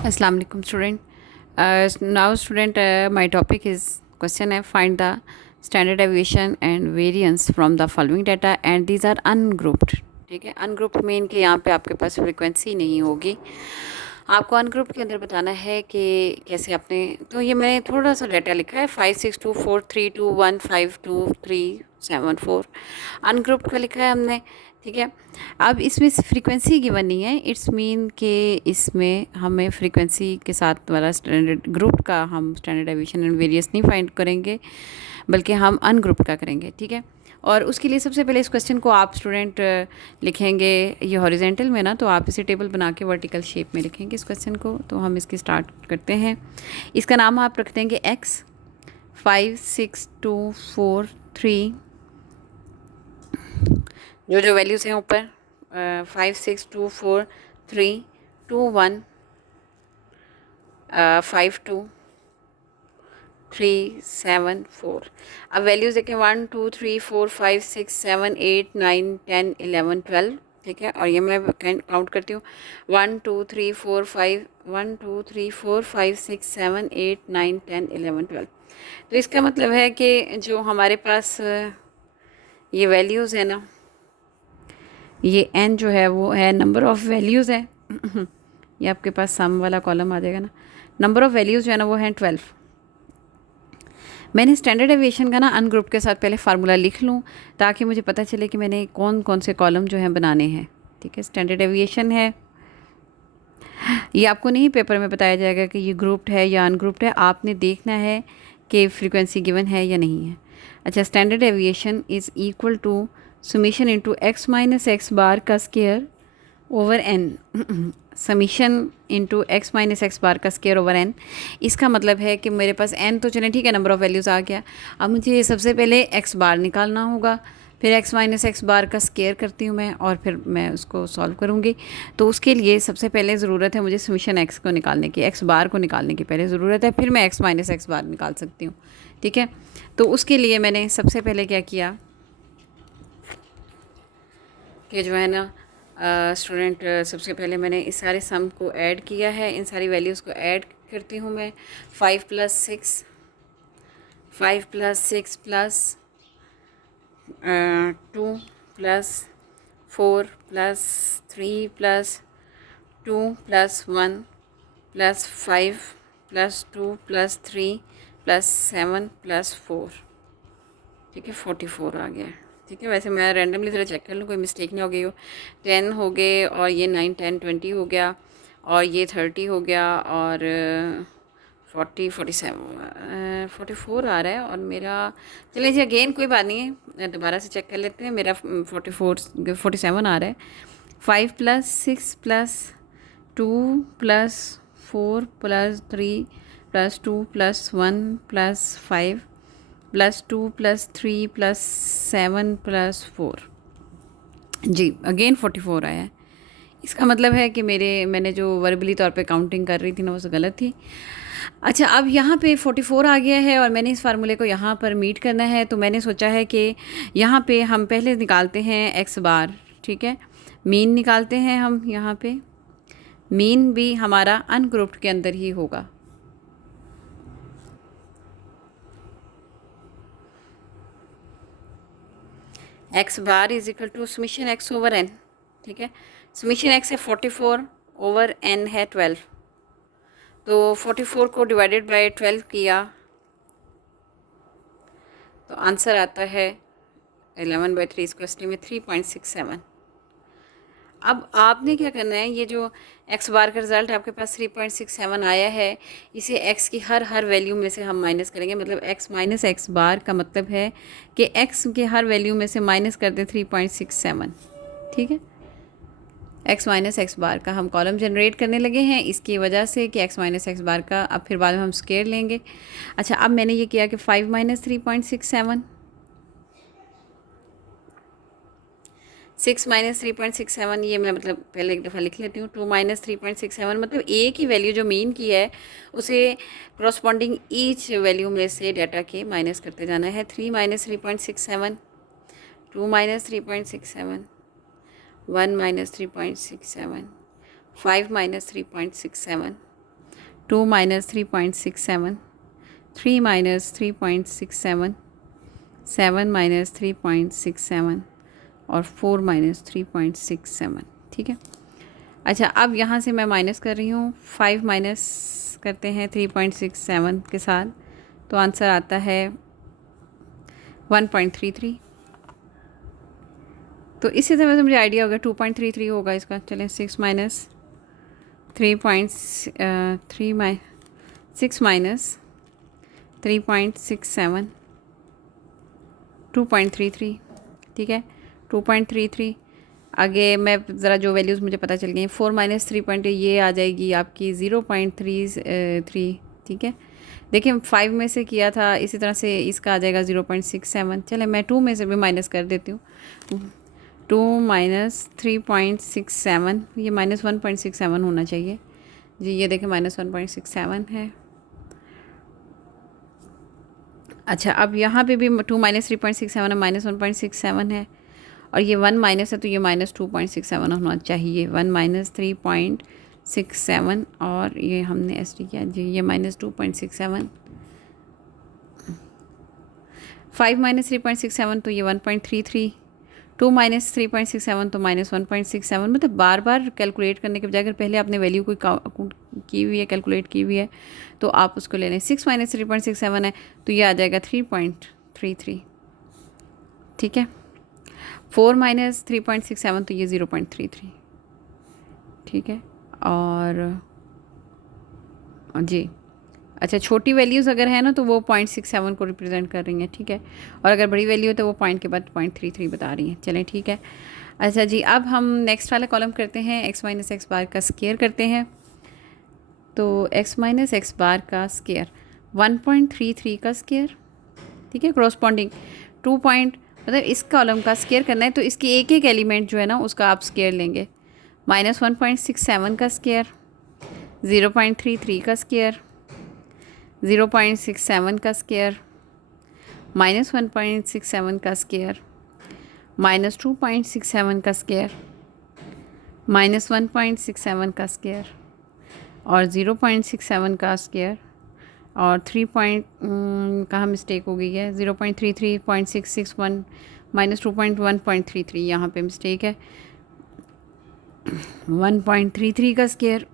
Assalamu alaikum student. Now student, my topic is question है find the standard deviation and variance from the following data and these are ungrouped. ठीक है, ungrouped mean कि यहाँ पे आपके पास frequency नहीं होगी। आपको अनग्रुप्ड के अंदर बताना है कि कैसे आपने, तो ये मैंने थोड़ा सा डाटा लिखा है 562432152374 अनग्रुप्ड का लिखा है हमने। ठीक है, अब इसमें फ्रीक्वेंसी गिवन नहीं है, इट्स मीन कि इसमें हमें फ्रीक्वेंसी के साथ वाला स्टैंडर्ड ग्रुप का हम स्टैंडर्ड डेविएशन एंड वेरियस नहीं फाइंड करेंगे, बल्कि हम अनग्रुप का करेंगे। ठीक है, और उसके लिए सबसे पहले इस क्वेश्चन को आप स्टूडेंट लिखेंगे ये हॉरिजेंटल में ना, तो आप इसे टेबल बना के वर्टिकल शेप में लिखेंगे इस क्वेश्चन को। तो हम इसकी स्टार्ट करते हैं। इसका नाम आप रख देंगे एक्स 56243, जो वैल्यूज़ हैं ऊपर 562432152374। अब वैल्यूज़ देखें 1 2 3 4 5 6 7 8 9 10 11 12। ठीक है, और ये मैं काउंट करती हूँ 1 2 3 4 5 1 2 3 4 5 6 7 8 9 10 11 12। तो इसका मतलब है कि जो हमारे पास ये वैल्यूज़ है ना, ये n जो है वो है नंबर ऑफ़ वैल्यूज़ है ये आपके पास सम वाला कॉलम आ जाएगा ना। नंबर ऑफ़ वैल्यूज़ जो है ना वो है 12। मैंने स्टैंडर्ड डेविएशन का ना अनग्रुप के साथ पहले फार्मूला लिख लूँ ताकि मुझे पता चले कि मैंने कौन कौन से कॉलम जो हैं बनाने हैं। ठीक है, स्टैंडर्ड डेविएशन है, ये आपको नहीं पेपर में बताया जाएगा कि ये ग्रुप्ड है या अनग्रुप्ड है, आपने देखना है कि फ्रीक्वेंसी गिवन है या नहीं है। अच्छा, standard deviation is equal to summation into x minus x bar का square over n summation into x minus x bar का स्केयर ओवर एन। इसका मतलब है कि मेरे पास एन तो चलें ठीक है, नंबर ऑफ़ वैल्यूज़ आ गया। अब मुझे सबसे पहले एक्स बार निकालना होगा, फिर एक्स माइनस एक्स बार का स्केयर करती हूँ मैं, और फिर मैं उसको सॉल्व करूँगी। तो उसके लिए सबसे पहले ज़रूरत है मुझे समीशन एक्स को निकालने की, एक्स बार को निकालने की पहले ज़रूरत है, फिर मैं एक्स माइनस एक्स बार निकाल सकती हूँ। ठीक है, तो उसके लिए मैंने सबसे पहले क्या किया कि जो है ना स्टूडेंट, सबसे पहले मैंने इस सारे सम को ऐड किया है, इन सारी वैल्यूज़ को ऐड करती हूँ मैं। 5 + 6 5 + 6 प्लस 2 + 4 + 3 + 2 + 1 + 5 + 2 + 3 + 7 + 4। ठीक है, 44 आ गया। ठीक है, वैसे मैं रैंडमली ज़रा चेक कर लूँ कोई मिस्टेक नहीं हो गई हो। 10 हो गए, और ये 9 10 20 हो गया, और ये 30 हो गया, और 40 47 44 आ रहा है। और मेरा, चलिए जी अगेन कोई बात नहीं है, दोबारा से चेक कर लेते हैं। मेरा 47 आ रहा है। 5 + 6 + 2 + 4 + 3 + 2 + 1 + 5 +2 +3 +7 +4। जी अगेन 44 आया है। इसका मतलब है कि मैंने जो वर्बली तौर पे काउंटिंग कर रही थी ना, वो गलत थी। अच्छा, अब यहाँ पे 44 आ गया है और मैंने इस फार्मूले को यहाँ पर मीट करना है, तो मैंने सोचा है कि यहाँ पे हम पहले निकालते हैं एक्स बार। ठीक है, मीन निकालते हैं हम यहाँ पे। मीन भी हमारा अनग्रुप्ड के अंदर ही होगा। X bar is equal to summation x over n. ठीक है, समीशन एक्स है 44 ओवर एन है 12। तो 44 को डिवाइडेड बाय 12 किया तो आंसर आता है 11/3, इसको एसटी में 3.67। अब आपने क्या करना है, ये जो एक्स बार का रिज़ल्ट आपके पास 3.67 आया है, इसे एक्स की हर वैल्यू में से हम माइनस करेंगे। मतलब एक्स माइनस एक्स बार का मतलब है कि एक्स के हर वैल्यू में से माइनस कर दें 3.67। ठीक है, एक्स माइनस एक्स बार का हम कॉलम जनरेट करने लगे हैं इसकी वजह से कि एक्स माइनस एक्स बार का, अब फिर बाद में हम स्केयर लेंगे। अच्छा, अब मैंने ये किया कि 5 - 3.67, 6 - 3.67, ये मैं मतलब पहले एक दफ़ा लिख लेती हूँ। 2 - 3.67 मतलब ए की वैल्यू जो मीन की है उसे करस्पॉन्डिंग ईच वैल्यू में से डाटा के माइनस करते जाना है। 3 - 3.67, 2 - 3.67, 1 - 3.67, 5 - 3.67, 2 माइनस 3.67, 3 माइनस 3.67, 7 माइनस 3.67 और 4 माइनस 3.67। ठीक है। अच्छा, अब यहाँ से मैं माइनस कर रही हूँ, 5 माइनस करते हैं 3.67 के साथ, तो आंसर आता है 1.33। तो इसी तरह से मुझे आइडिया होगा 2.33 होगा इसका। चलें, 6 माइनस 3.67, 2.33। ठीक है, 2.33। आगे मैं ज़रा जो वैल्यूज़ मुझे पता चल गई, 4 माइनस 3 ये आ जाएगी आपकी 0.33। ठीक है, देखिए 5 में से किया था, इसी तरह से इसका आ जाएगा 0.67। चले, मैं 2 में से भी माइनस कर देती हूँ। 2 माइनस 3.67, ये माइनस 1.67 होना चाहिए जी। ये देखें माइनस 1.67 है। अच्छा, अब यहाँ पे भी 2 माइनस 3.67 है, माइनस 1.67 है, और ये 1 माइनस है तो ये माइनस 2.67 होना चाहिए। 1 माइनस 3.67 और ये हमने एस टी किया जी, ये माइनस 2.67। 5 माइनस 3.67 तो ये 1.33। 2 माइनस 3.67 तो माइनस 1.67। मतलब बार बार कैलकुलेट करने के बजाय अगर पहले आपने वैल्यू कोई की हुई है, कैलकुलेट की हुई है, तो आप उसको ले लें। 6 माइनस 3.67 है तो ये आ जाएगा 3.33। ठीक है, 4 माइनस 3.67 तो ये 0.33। ठीक है, और जी अच्छा, छोटी वैल्यूज़ अगर है ना तो वो 0.67 को रिप्रेजेंट कर रही हैं। ठीक है, और अगर बड़ी वैल्यू है तो वो पॉइंट के बाद 0.33 बता रही हैं। चलें, ठीक है। अच्छा जी, अब हम नेक्स्ट वाला कॉलम करते हैं, x माइनस एक्स बार का स्केयर करते हैं। तो x माइनस एक्स बार का स्केयर 1.33 का स्केयर। ठीक है, क्रॉसपॉन्डिंग 2 पॉइंट, मतलब इस कॉलम का स्केयर करना है तो इसकी एक एक एलिमेंट जो है ना उसका आप स्केयर लेंगे। माइनस 1.67 का स्केयर, 0.33 का स्केयर, 0.67 का स्केयर, माइनस 1.67 का स्केयर, माइनस 2.67 का स्केयर, माइनस 1.67 का स्केयर और 0.67 का स्केयर और 3 पॉइंट कहाँ मिस्टेक हो गई है, 0.33.661 माइनस 2.1.33 यहाँ पे मिस्टेक है। 1.33 का स्केयर,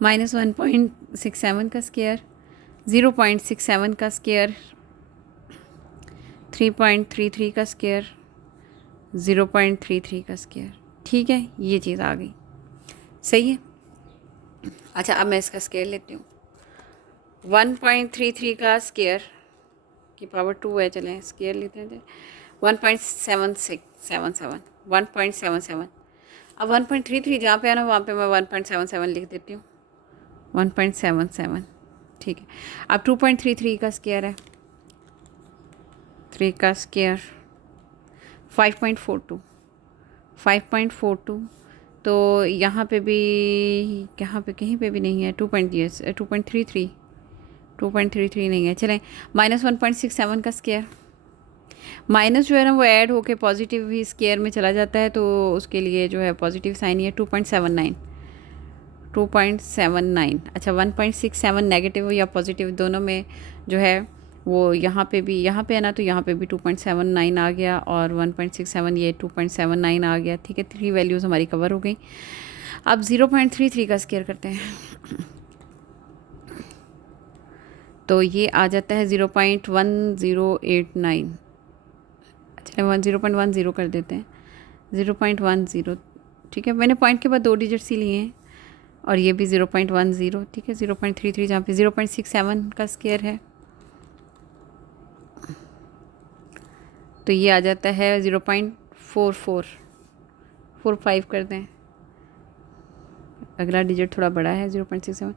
माइनस 1.67 का स्केयर, 0.67 का स्केयर, 3.33 का स्केयर, 0.33 का स्केयर। ठीक है, ये चीज़ आ गई, सही है। अच्छा, अब मैं इसका स्केयर लेती हूँ। 1.33 का स्केयर की पावर 2 है, चलें स्केयर लेते हैं। 1.7677, 1.77। अब 1.33 जहाँ पे है ना वहाँ पे मैं 1.77 लिख देती हूँ, 1.77। ठीक है, अब 2.33 का स्केयर है, 3 का स्केयर 5.42, 5.42। तो यहाँ पे भी, यहाँ पे कहीं पे भी नहीं है 2.33, 2.33 नहीं है। चलें, माइनस 1.67 का स्केयर, माइनस जो है ना वो ऐड होके पॉजिटिव ही स्केयर में चला जाता है, तो उसके लिए जो है पॉजिटिव साइन ही है। 2.79, 2.79। अच्छा, 1.67 नेगेटिव या पॉजिटिव दोनों में जो है वो यहाँ पे भी, यहाँ पे है ना तो यहाँ पे भी 2.79 आ गया और 1.67 ये 2.79 आ गया। ठीक है, 3 वैल्यूज़ हमारी कवर हो गई। अब 0.33 का स्केयर करते हैं तो ये आ जाता है 0.1089। अच्छा, 0.10 कर देते हैं, 0.10। ठीक है, मैंने पॉइंट के बाद 2 डिजिट्स ही लिए हैं और ये भी 0.10। ठीक है, 0.33 जहाँ पे 0.67 का स्केयर है तो ये आ जाता है 0.4445 कर दें। अगला डिजिट थोड़ा बड़ा है, 0.67,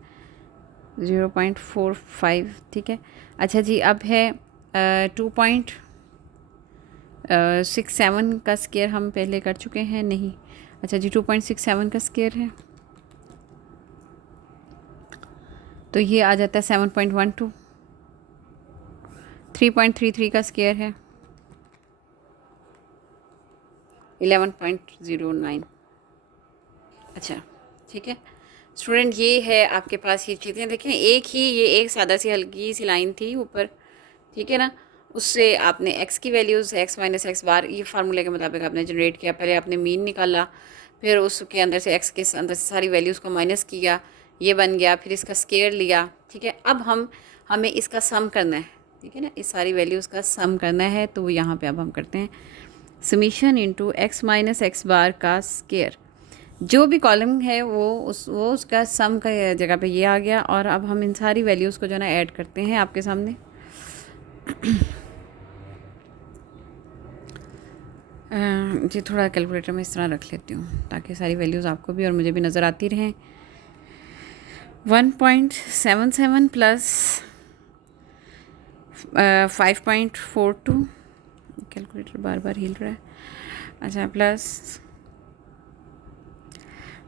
0.45। ठीक है, अच्छा जी, अब है 2.67 का स्केयर हम पहले कर चुके हैं नहीं। अच्छा जी, 2.67 का स्केयर है तो ये आ जाता है 7.12। 3.33 का स्केयर है 11.09। अच्छा, ठीक है, स्टूडेंट ये है आपके पास ये चीज़ें देखें, एक ही ये एक सादा सी हल्की सी लाइन थी ऊपर, ठीक है ना, उससे आपने x की वैल्यूज़ x माइनस एक्स बार ये फार्मूले के मुताबिक आपने जनरेट किया। पहले आपने मीन निकाला, फिर उसके अंदर से x के अंदर से सारी वैल्यूज़ को माइनस किया, ये बन गया, फिर इसका स्केयर लिया, ठीक है। अब हमें इसका सम करना है, ठीक है ना, इस सारी वैल्यूज़ का सम करना है। तो यहाँ पे अब हम करते हैं summation into x minus x bar का स्केयर। जो भी कॉलम है वो उसका सम का जगह पे ये आ गया। और अब हम इन सारी वैल्यूज़ को जो है ना ऐड करते हैं आपके सामने। जी थोड़ा कैलकुलेटर में इस तरह रख लेती हूँ ताकि सारी वैल्यूज़ आपको भी और मुझे भी नज़र आती रहें। 1.77 प्लस 5.42, कैलकुलेटर बार बार हिल रहा है, अच्छा, plus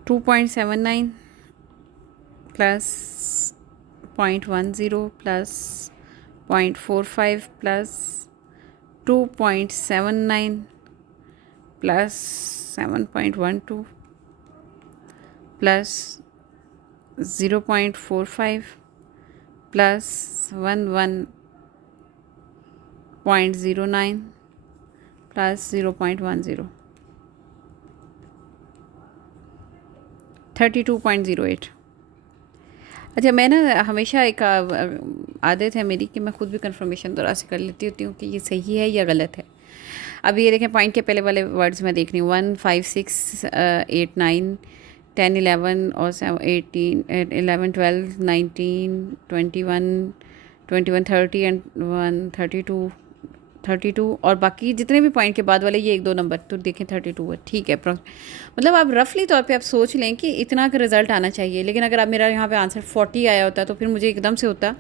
2.79 plus 0.10 plus 0.45 plus 2.79 plus 7.12 plus 0.45 plus 11.09 plus 0.10, 32.08। अच्छा, मैं ना हमेशा एक आदत है मेरी कि मैं खुद भी कंफर्मेशन दोबारा से कर लेती होती हूँ कि ये सही है या गलत है। अब ये देखें, पॉइंट के पहले वाले वर्ड्स मैं देख रही हूँ, 1 5 6 8 9 10 11 और 18 11 12 19 21 21 30 एंड 1 32 और बाकी जितने भी पॉइंट के बाद वाले ये 1 2 नंबर तो देखें 32 है, ठीक है। मतलब आप रफली तौर पे आप सोच लें कि इतना का रिज़ल्ट आना चाहिए। लेकिन अगर आप मेरा यहाँ पे आंसर 40 आया होता तो फिर मुझे एकदम से होता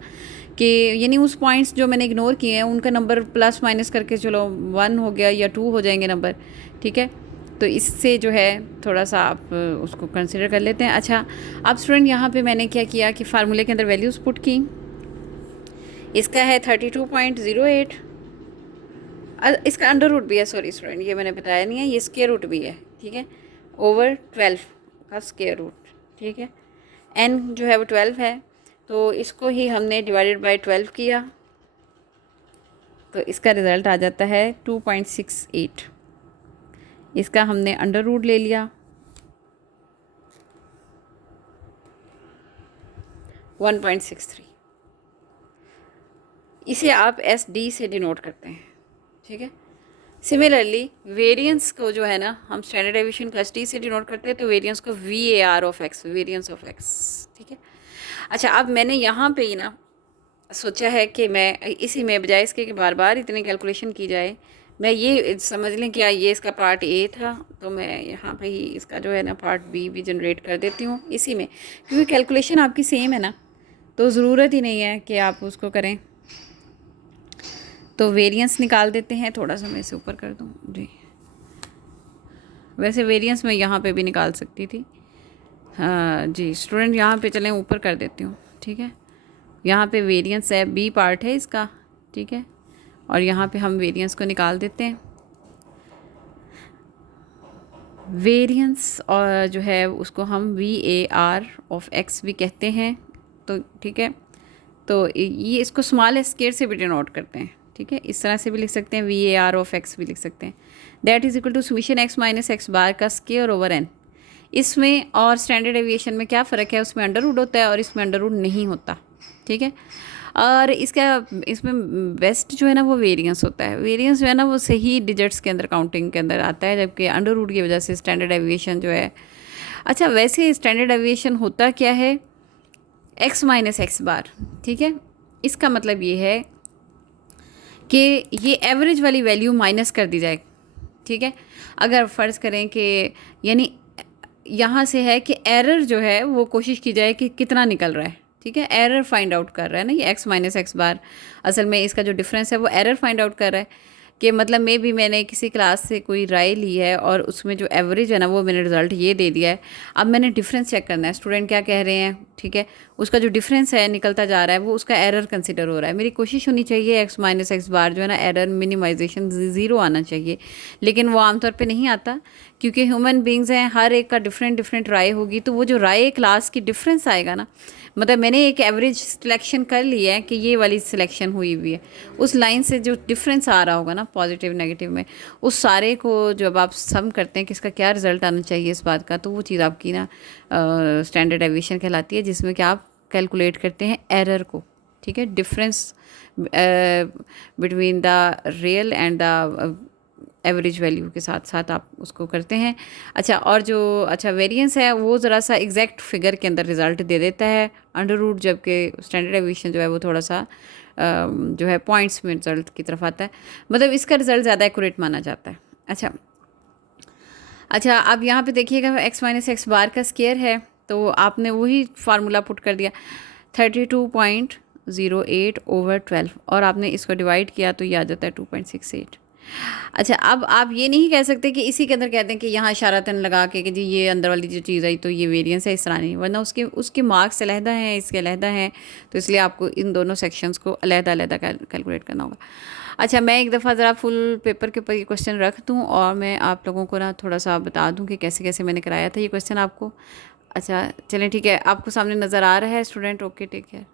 कि यानी उस पॉइंट्स जो मैंने इग्नोर किए हैं उनका नंबर प्लस माइनस करके चलो 1 हो गया या 2 हो जाएंगे नंबर, ठीक है। तो इससे जो है थोड़ा सा आप उसको कंसिडर कर लेते हैं। अच्छा, अब स्टूडेंट यहाँ पे मैंने क्या किया कि फार्मूले के अंदर वैल्यूज़ पुट की। इसका है 32.08, इसका अंडर रूट भी है, सॉरी स्टूडेंट ये मैंने बताया नहीं है, ये स्क्वायर रूट भी है, ठीक है, ओवर 12 का स्क्वायर रूट, ठीक है। n जो है वो 12 है, तो इसको ही हमने डिवाइडेड बाय 12 किया तो इसका रिज़ल्ट आ जाता है 2.68। इसका हमने अंडर रूट ले लिया 1.63। इसे आप SD से डिनोट करते हैं, ठीक है। सिमिलरली वेरिएंस को जो है ना हम स्टैंडर्ड डेविएशन का SD से डिनोट करते हैं, तो वेरिएंस को VAR of x, variance of x, ठीक है। अच्छा, अब मैंने यहाँ पे ही ना सोचा है कि मैं इसी में बजाय इसके कि बार बार इतनी कैलकुलेशन की जाए, मैं ये समझ लें कि ये इसका पार्ट A था, तो मैं यहाँ पे ही इसका जो है ना पार्ट B भी जनरेट कर देती हूँ इसी में, क्योंकि कैलकुलेशन आपकी सेम है ना, तो ज़रूरत ही नहीं है कि आप उसको करें। तो वेरिएंस निकाल देते हैं, थोड़ा सा मैं इसे ऊपर कर दूँ जी। वैसे वेरिएंस मैं यहाँ पे भी निकाल सकती थी, हाँ जी स्टूडेंट, यहाँ पे चलें ऊपर कर देती हूँ, ठीक है। यहाँ पे वेरिएंस है, B पार्ट है इसका, ठीक है, और यहाँ पे हम वेरिएंस को निकाल देते हैं। वेरिएंस और जो है उसको हम VAR ऑफ x भी कहते हैं, तो ठीक है। तो ये इसको स्मॉल स्केयर से भी डिनोट करते हैं, ठीक है, इस तरह से भी लिख सकते हैं, VAR ऑफ x भी लिख सकते हैं। That is equal to summation x minus x bar का स्केयर ओवर n। इसमें और स्टैंडर्ड एविएशन में क्या फ़र्क है, उसमें अंडर रूट होता है और इसमें अंडर रूट नहीं होता, ठीक है। और इसमें बेस्ट जो है ना वो वेरिएंस होता है। वेरिएंस जो है ना वो सही डिजिट्स के अंदर काउंटिंग के अंदर आता है, जबकि अंडर रूट की वजह से स्टैंडर्ड एविएशन जो है, अच्छा वैसे स्टैंडर्ड एविएशन होता क्या है, x माइनस एक्स बार, ठीक है। इसका मतलब ये है कि ये एवरेज वाली वैल्यू माइनस कर दी जाए, ठीक है। अगर फ़र्ज़ करें कि यानी यहाँ से है कि एरर जो है वो कोशिश की जाए कि कितना निकल रहा है, ठीक है, एरर फाइंड आउट कर रहा है ना ये x माइनस एक्स बार, असल में इसका जो डिफरेंस है वो एरर फाइंड आउट कर रहा है कि मतलब मे भी मैंने किसी क्लास से कोई राय ली है और उसमें जो एवरेज है ना वो मैंने रिज़ल्ट ये दे दिया है, अब मैंने डिफरेंस चेक करना है, स्टूडेंट क्या कह रहे हैं, ठीक है, उसका जो डिफरेंस है निकलता जा रहा है वो उसका एरर कंसिडर हो रहा है। मेरी कोशिश होनी चाहिए x माइनस एक्स बार जो है ना एरर मिनिमाइजेशन ज़ीरो आना चाहिए, लेकिन वो आमतौर पे नहीं आता क्योंकि ह्यूमन बींग्स हैं, हर एक का डिफरेंट डिफरेंट राय होगी। तो वो जो राय क्लास की डिफरेंस आएगा ना, मतलब मैंने एक एवरेज सिलेक्शन कर लिया है कि ये वाली सिलेक्शन हुई हुई है, उस लाइन से जो डिफरेंस आ रहा होगा ना पॉजिटिव नेगेटिव में, उस सारे को जब आप सम करते हैं कि इसका क्या रिजल्ट आना चाहिए इस बात का, तो वो चीज़ आपकी ना स्टैंडर्ड डेविएशन कहलाती है, जिसमें कि आप कैलकुलेट करते हैं एरर को। ठीक है, difference between the real and the average value के साथ साथ आप उसको करते हैं। अच्छा, और जो अच्छा वेरिएंस है वो ज़रा सा एग्जैक्ट फिगर के अंदर रिज़ल्ट दे देता है अंडर रूट, जबकि स्टैंडर्ड डेविएशन जो है वो थोड़ा सा जो है पॉइंट्स में रिजल्ट की तरफ आता है, मतलब इसका रिजल्ट ज़्यादा एक्यूरेट माना जाता है। अच्छा अच्छा, अब यहाँ पे देखिएगा x माइनस एक्स बार का स्केयर है, तो आपने वही फार्मूला पुट कर दिया 32.08/12 और आपने इसको डिवाइड किया तो ये आ जाता है 2.68। अच्छा, अब आप ये नहीं कह सकते कि इसी के अंदर कहते हैं कि यहाँ इशारतन लगा के जी ये अंदर वाली जो चीज़ आई तो ये वेरिएंस है, इस तरह नहीं, वरना उसके मार्क्स अलहदा हैं, इसके अलहदा हैं, तो इसलिए आपको इन दोनों सेक्शंस को अलहदा अलहदा कैलकुलेट करना होगा। अच्छा, मैं एक दफ़ा ज़रा फुल पेपर के ऊपर ये क्वेश्चन रख दूँ और मैं आप लोगों को ना थोड़ा सा बता दूँ कि कैसे कैसे मैंने कराया था ये क्वेश्चन आपको। अच्छा चलें, ठीक है, आपको सामने नज़र आ रहा है स्टूडेंट? Okay, take care.